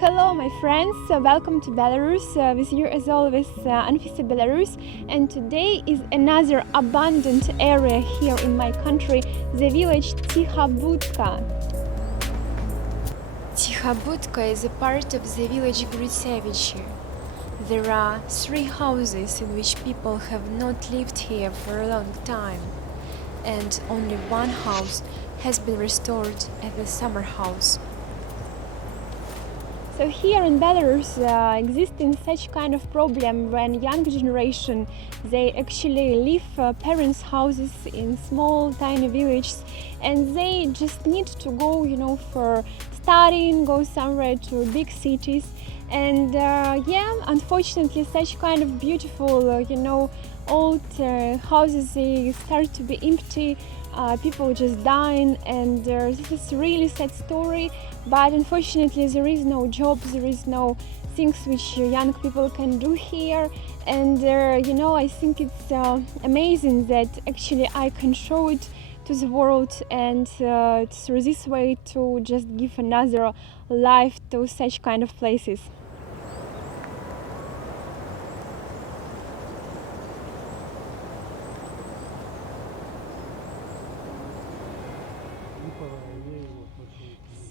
Hello my friends, welcome to Belarus, with you as always anfisabelarus, and today is another abandoned area here in my country, the village Tikhobudka. Tikhobudka is a part of the village Grusevichi. There are 3 houses in which people have not lived here for a long time, and only one house has been restored as a summer house. So here in Belarus existing such kind of problem when young generation they actually leave parents' houses in small tiny villages and they just need to go, for studying, go somewhere to big cities, and unfortunately such kind of beautiful old houses they start to be empty. People just dying, and this is really sad story, but unfortunately there is no jobs, there is no things which young people can do here, and I think it's amazing that actually I can show it to the world, and through this way to just give another life to such kind of places.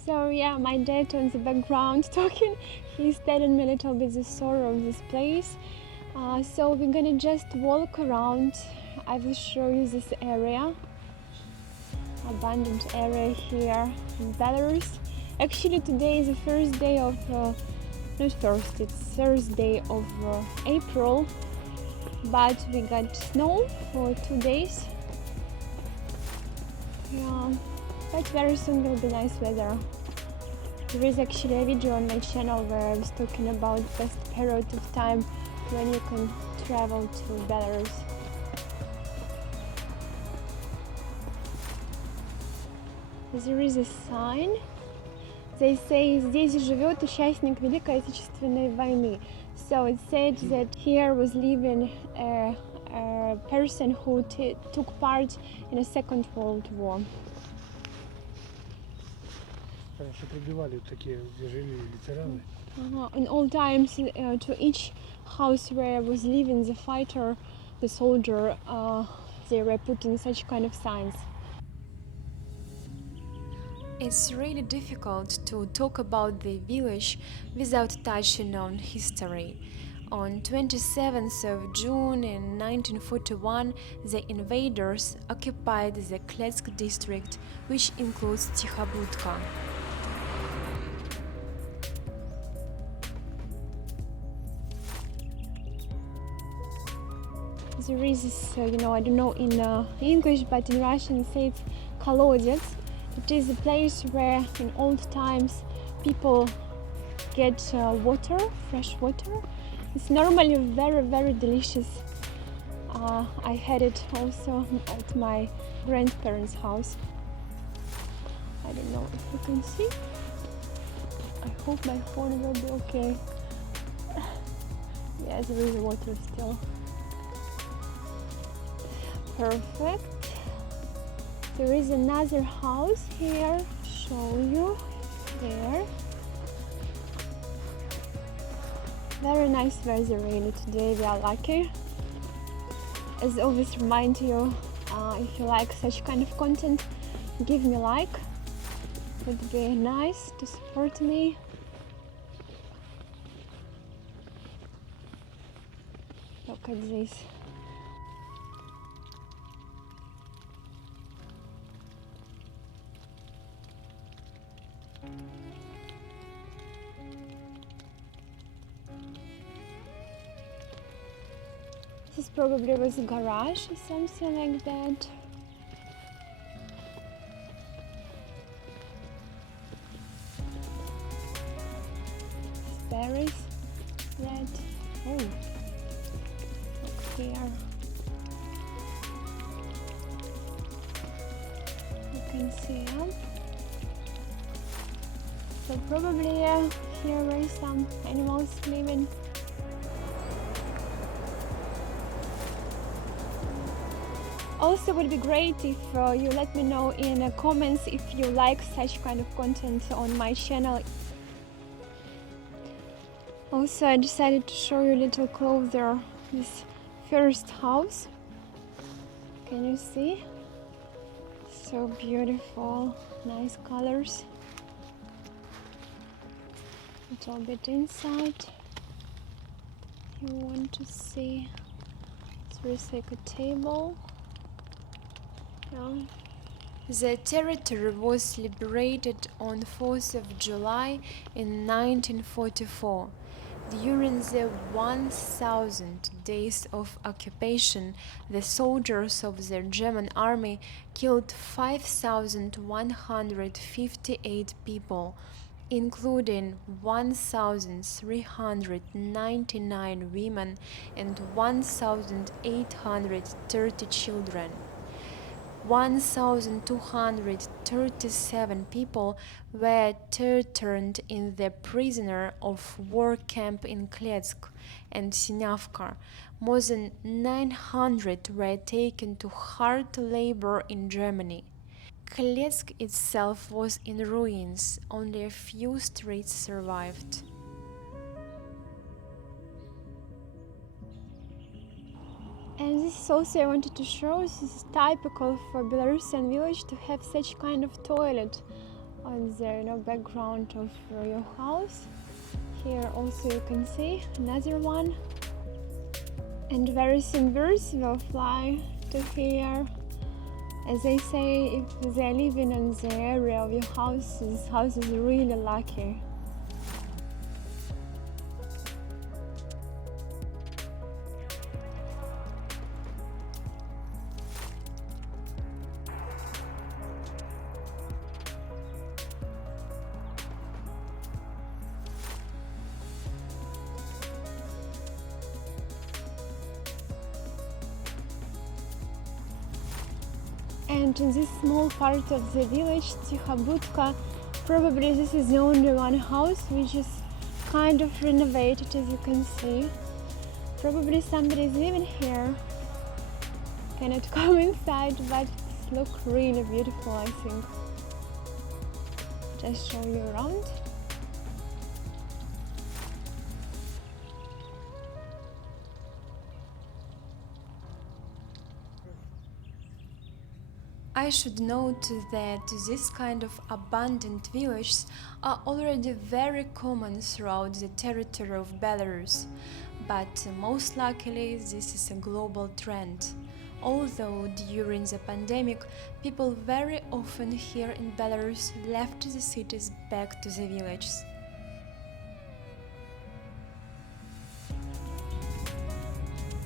So yeah, my dad on the background talking, he's telling me a little bit the story of this place. So we're gonna just walk around. I will show you this area, abandoned area here in Belarus. Actually today is the first day of, not first, it's Thursday of April, but we got snow for 2 days. Yeah, but very soon will be nice weather. There is actually a video on my channel where I was talking about best period of time when you can travel to Belarus. There is a sign. They say здесь живет участник Великой Отечественной войны. So it said that here was living a person who took part in the Second World War. Раньше пробивали такие, где жили ветераны. In all times, to each house where was living the fighter, the soldier, they were putting such kind of signs. It's really difficult to talk about the village without touching on history. On 27th of June in 1941, the invaders occupied the Kletsk district, which includes Tikhobudka. There is this, I don't know in English, but in Russian it says Kletsk. It is a place where in old times people get water, fresh water. It's normally very, very delicious. I had it also at my grandparents' house. I don't know if you can see. I hope my phone will be okay. Yeah, there is water still. Perfect. There is another house here. Show you there. Very nice weather really today. We are lucky. As always, remind you, if you like such kind of content, give me a like. It would be nice to support me. Look at this. This probably was a garage or something like that. Berries, red. Oh, look here. You can see them. So probably here were some animals living. Also, would be great if you let me know in the comments if you like such kind of content on my channel. Also, I decided to show you a little closer this first house. Can you see? So beautiful, nice colors. A little bit inside. You want to see? There's like a table. Yeah. The territory was liberated on 4th of July in 1944. During the 1,000 days of occupation, the soldiers of the German army killed 5,158 people, including 1,399 women and 1,830 children. 1,237 people were interned in the prisoner of war camp in Kletsk and Sinявka. More than 900 were taken to hard labor in Germany. Kletsk itself was in ruins, only a few streets survived. And this is also I wanted to show. This is typical for Belarusian village to have such kind of toilet on the background of your house. Here also you can see another one. And very soon birds will fly to here. As they say, if they're living in the area of your house, this house is really lucky. And in this small part of the village, Tikhobudka, probably this is the only one house which is kind of renovated, as you can see. Probably somebody is living here. Cannot come inside, but it looks really beautiful, I think. Just show you around. I should note that this kind of abandoned villages are already very common throughout the territory of Belarus, but most luckily this is a global trend. Although during the pandemic, people very often here in Belarus left the cities back to the villages.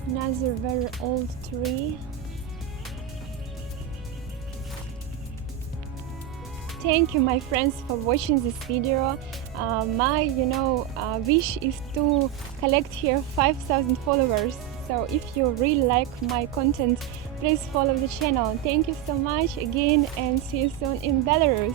Another very old tree. Thank you, my friends, for watching this video. My wish is to collect here 5,000 followers. So if you really like my content, please follow the channel. Thank you so much again, and see you soon in Belarus.